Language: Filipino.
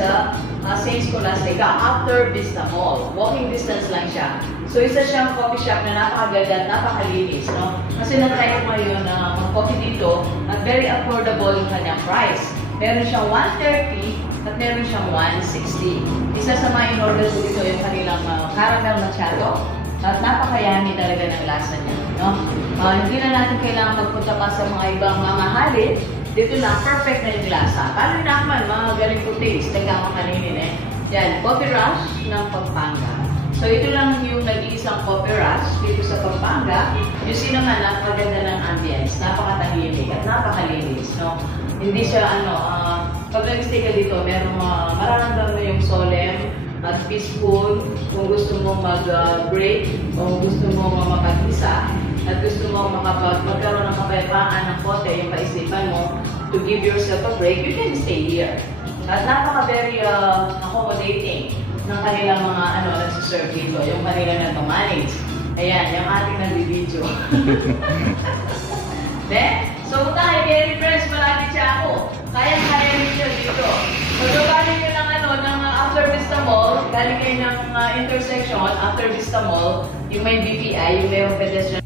sa St. Scholastica after Vista Mall. Walking distance lang siya. So isa siyang coffee shop na napakaganda at napakalinis, no? Kasi na-try ko ngayon na mag-coffee dito at very affordable yung kanyang price. Meron siyang 130 at meron siyang 160. Isa sa mga in-order ko dito yung kanilang caramel macchiato at napakayami talaga ng lasa niya, no? Hindi na natin kailangan magpunta pa sa mga ibang mamahalin. Dito na, perfect na yung lasa. Paano naman, mga galing ko taste, nagkakakalinin eh. Yan, Coffee Rush ng Pampanga. So ito lang yung nag-iisang Coffee Rush dito sa Pampanga. You see naman, napakaganda ng ambience, napakatahimik at napakalinis, no? Hindi siya, pag nag-stay ka dito, merong mararamdaman mo yung solemn at peaceful. Kung gusto mong mag-break, kung gusto mong mapag-isa, at gusto mo magkaroon ng kapayapaan ng konti yung kaisipan mo to give yourself a break, you can stay here. At napaka-very accommodating ng kanilang mga nagsiserve dito, yung kanilang nag-manage. Ayan, yung ating nag-video. So tayo, very friends, malapit siya ako. Kaya-kaya rin siya dito. So galing nyo ng after Vista Mall, galing kayo ng intersection, after Vista Mall, yung may BPI, yung mayroong pedestrian